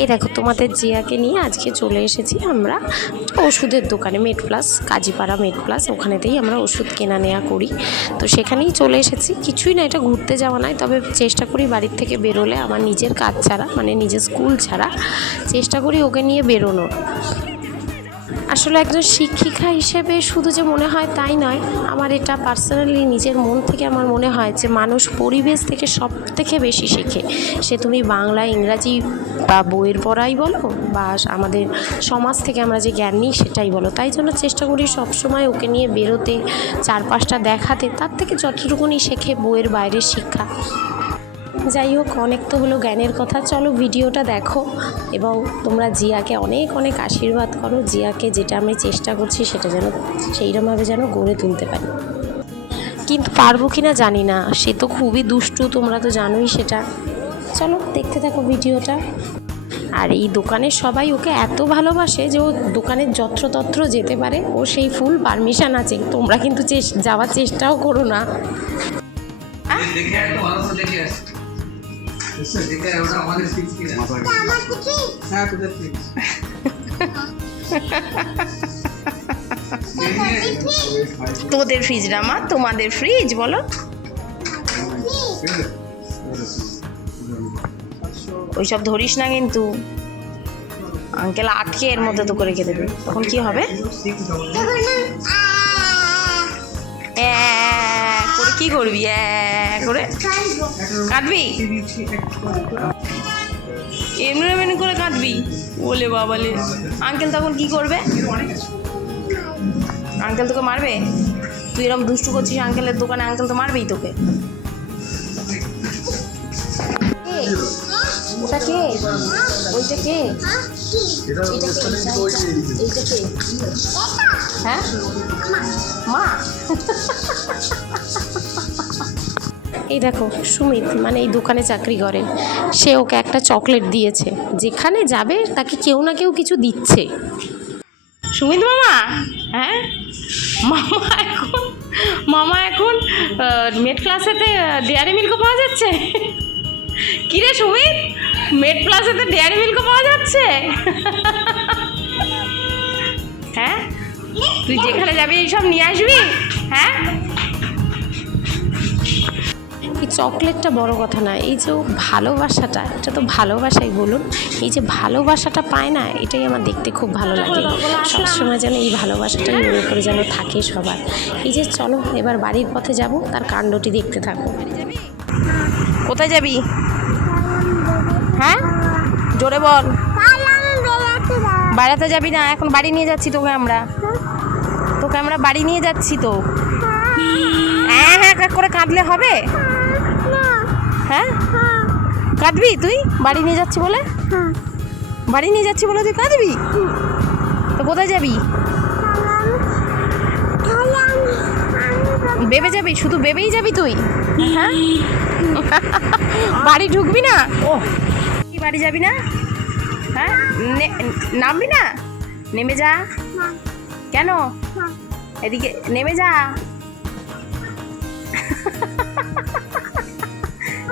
এই দেখো তোমাদের জিয়াকে নিয়ে আজকে চলে এসেছি আমরা ওষুধের দোকানে, Med Plus, Kazipara Med Plus, ওখানেতেই আমরা ওষুধ কেনা নেওয়া করি। তো সেখানেই চলে এসেছি। কিছুই না, এটা ঘুরতে যাওয়া নয়, তবে চেষ্টা করি বাড়ির থেকে বেরোলে আমার নিজের কাজ ছাড়া, মানে নিজের স্কুল ছাড়া, চেষ্টা করি ওকে নিয়ে বেরোনোর। আসলে একজন শিক্ষিকা হিসেবে শুধু যে মনে হয় তাই নয়, আমার এটা পার্সোনালি নিজের মন থেকে আমার মনে হয় যে মানুষ পরিবেশ থেকে সব থেকে বেশি শেখে। সে তুমি বাংলা, ইংরাজি বা বইয়ের পড়াই বলো, বা আমাদের সমাজ থেকে আমরা যে জ্ঞান নিই সেটাই বলো। তাই জন্য চেষ্টা করি সবসময় ওকে নিয়ে বেরোতে, চারপাশটা দেখাতে, তার থেকে যতটুকুনি শেখে বইয়ের বাইরের শিক্ষা। যাই হোক, অনেক তো হলো জ্ঞানের কথা। চলো ভিডিওটা দেখো এবং তোমরা জিয়াকে অনেক অনেক আশীর্বাদ করো। জিয়াকে যেটা আমি চেষ্টা করছি সেটা যেন সেইরকমভাবে যেন গড়ে তুলতে পারি, কিন্তু পারবো কি না জানি না। সে তো খুবই দুষ্টু, তোমরা তো জানোই সেটা। চলো দেখতে থাকো ভিডিওটা। আর এই দোকানের সবাই ওকে এত ভালোবাসে যে ও দোকানের যত্রতত্র যেতে পারে, ও সেই ফুল পারমিশন আছে। তোমরা কিন্তু যাওয়ার চেষ্টাও করো না। তোদের ফ্রিজ না মা, তোমাদের ফ্রিজ বলো। ওইসব ধরিস না কিন্তু, আঙ্কেল আটকে এর মধ্যে তো করে রেখে দেবে, তখন কি হবে? করে কি করবি? করে কাটবি, এমনি এমনি করে কাটবি? বলে বাবালে, আঙ্কেল তখন কি করবে? আঙ্কেল তোকে মারবে? তুই এরকম দুষ্টু করছিস আঙ্কেলের দোকানে, আঙ্কেল তো মারবেই তোকে। ওটা কে? ওইটা কে? এইটা কে? হ্যাঁ মা। এই দেখো সুমিত, মানে এই দোকানে চাকরি করে, সে ওকে একটা চকলেট দিয়েছে। যেখানে যাবে তাকে কেউ না কেউ কিছু দিচ্ছে। সুমিত মামা, হ্যাঁ মামা এখন মেড প্লাসেতে ডেয়ারি মিল্কও পাওয়া যাচ্ছে। কিরে সুমিত, মেড প্লাসেতে ডেয়ারি মিল্কও পাওয়া যাচ্ছে? হ্যাঁ, তুই যেখানে যাবি এইসব নিয়ে আসবি? হ্যাঁ, এই চকলেটটা বড় কথা না, এই যে ভালোবাসাটা, এটা তো ভালোবাসাই বলুন। এই যে ভালোবাসাটা পায় না, এটাই আমার দেখতে খুব ভালো লাগে। সবসময় যেন এই ভালোবাসাটাই ওর উপরে যেন থাকে সবার। এই যে চলো এবার বাড়ির পথে যাব, তার কাণ্ডটি দেখতে থাকো। কোথায় যাবি? হ্যাঁ জোরে বল। বেড়াতে যাবি না? এখন বাড়ি নিয়ে যাচ্ছি তোকে আমরা, বাড়ি নিয়ে যাচ্ছি তো। হ্যাঁ হ্যাঁ করে কাঁদলে হবে? হ্যাঁ কাঁদবি তুই? বাড়ি নিয়ে যাচ্ছি বলে, বাড়ি নিয়ে যাচ্ছি বলে তুই কাঁদবি? তো কোথায় যাবি? বেবে যাবি? শুধু বেবেই যাবি তুই? হ্যাঁ, বাড়ি ঢুকবি না? ও বাড়ি যাবি না? হ্যাঁ নামবি না? নেমে যা। কেন? এদিকে নেমে যা।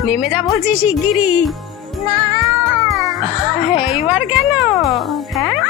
নেমে যা বলছি শিগগিরই। এইবার কেন? হ্যাঁ